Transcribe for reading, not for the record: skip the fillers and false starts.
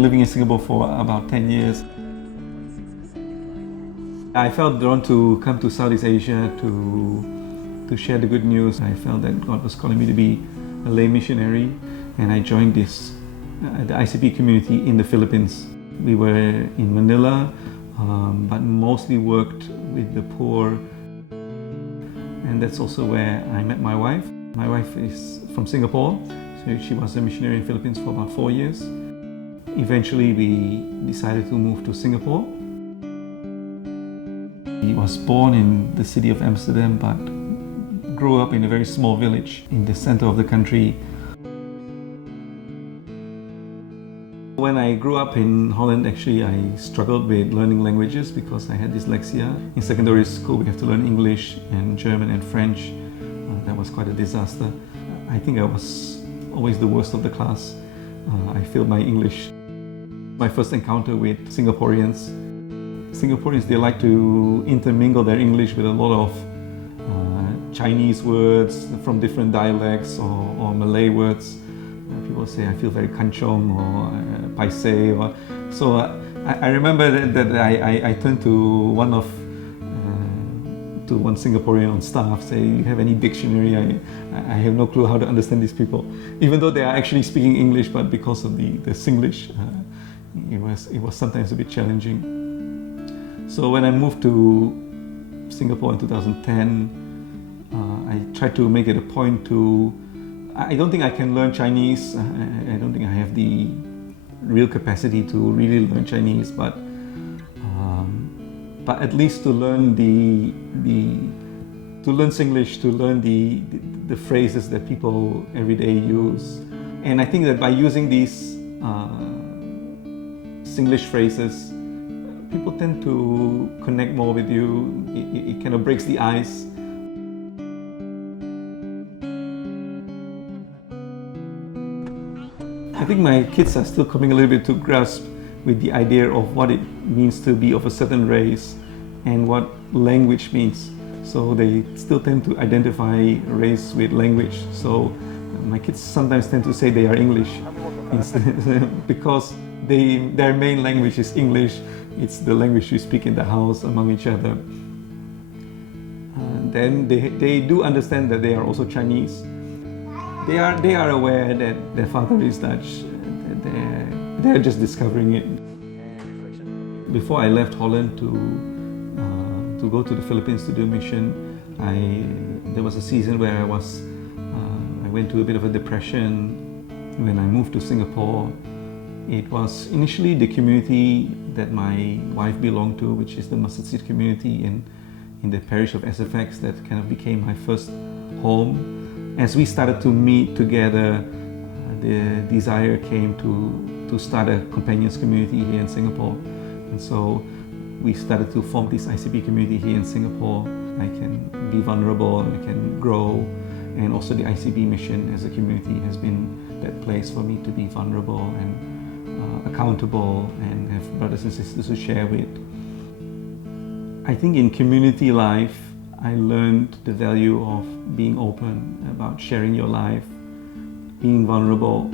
been living in Singapore for about 10 years. I felt drawn to come to Southeast Asia to share the good news. I felt that God was calling me to be a lay missionary, and I joined the ICP community in the Philippines. We were in Manila, but mostly worked with the poor, and that's also where I met my wife. My wife is from Singapore, so she was a missionary in the Philippines for about 4 years. Eventually we decided to move to Singapore. He was born in the city of Amsterdam, but grew up in a very small village in the center of the country. When I grew up in Holland, actually I struggled with learning languages because I had dyslexia. In secondary school we have to learn English and German and French. That was quite a disaster. I think I was always the worst of the class. I failed my English. My first encounter with Singaporeans. Singaporeans, they like to intermingle their English with a lot of Chinese words from different dialects or Malay words. People say, I feel very kanchong or paise. So I remember that I turned to one Singaporean on staff, say, you have any dictionary? I have no clue how to understand these people. Even though they are actually speaking English, but because of the Singlish, it was sometimes a bit challenging. So when I moved to Singapore in 2010, I tried to make it a point to, I don't think I can learn Chinese. I don't think I have the real capacity to really learn Chinese, but at least to learn to learn Singlish, to learn the phrases that people every day use. And I think that by using these Singlish phrases, people tend to connect more with you. It kind of breaks the ice. I think my kids are still coming a little bit to grasp with the idea of what it means to be of a certain race and what language means. So they still tend to identify race with language. So my kids sometimes tend to say they are English because their main language is English. It's the language you speak in the house among each other. Then they do understand that they are also Chinese. They are aware that their father is Dutch. They're just discovering it. Before I left Holland to go to the Philippines to do a mission, there was a season where I went to a bit of a depression. When I moved to Singapore, it was initially the community that my wife belonged to, which is the Mustard Seed community in the parish of SFX, that kind of became my first home. As we started to meet together, the desire came to start a companions community here in Singapore. And so we started to form this ICP community here in Singapore. I can be vulnerable, I can grow, and also the ICB mission as a community has been that place for me to be vulnerable and accountable and have brothers and sisters to share with. I think in community life, I learned the value of being open about sharing your life, being vulnerable,